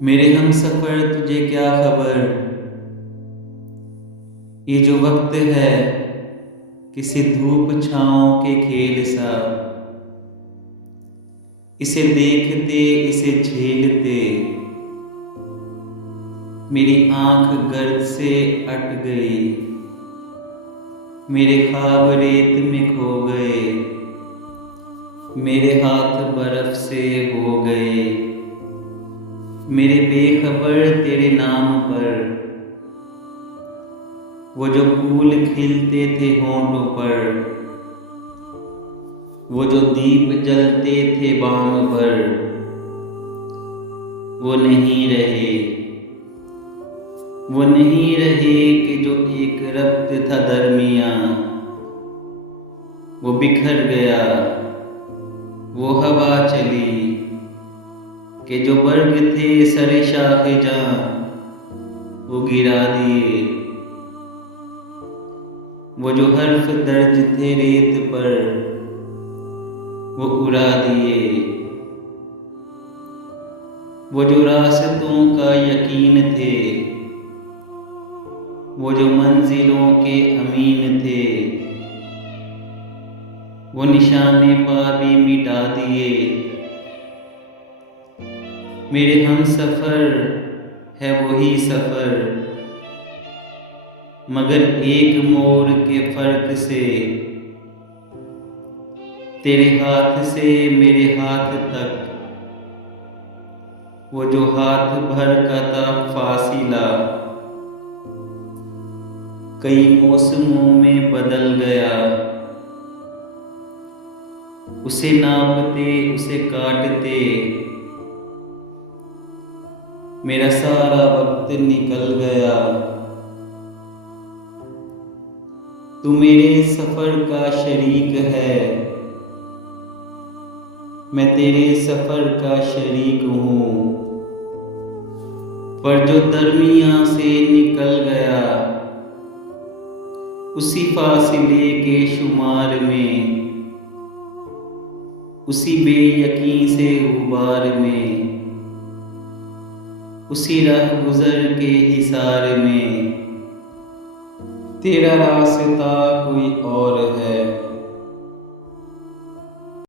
मेरे हमसफर तुझे क्या खबर, ये जो वक्त है किसी धूप छाँव के खेल सा। इसे देखते इसे झेलते मेरी आंख गर्द से अट गई। मेरे ख्वाब रेत में खो गए, मेरे हाथ बर्फ से हो गए। मेरे बेखबर तेरे नाम पर वो जो फूल खिलते थे होंठों पर, वो जो दीप जलते थे बाम पर, वो नहीं रहे। वो नहीं रहे कि जो एक रब्त था दरमियाँ, वो बिखर गया। वो हवा चली कि जो बर्ग थे सरे शाखे जहाँ, वो गिरा दिए। वो जो हर्फ दर्ज थे रेत पर, वो उड़ा दिए। वो जो रास्तों का यकीन थे, वो जो मंजिलों के अमीन थे, वो निशाने पा भी मिटा दिए। मेरे हमसफर है वही सफर, मगर एक मोड़ के फर्क से। तेरे हाथ से मेरे हाथ तक वो जो हाथ भर का था फासिला, कई मौसमों में बदल गया। उसे नापते उसे काटते मेरा सारा वक्त निकल गया। तू मेरे सफर का शरीक है, मैं तेरे सफर का शरीक हूँ। पर जो दरमियाँ से निकल गया, उसी फासले के शुमार में, उसी बेयकीन से गुबार में, उसी राह गुजर के हिसार में, तेरा रास्ता कोई और है।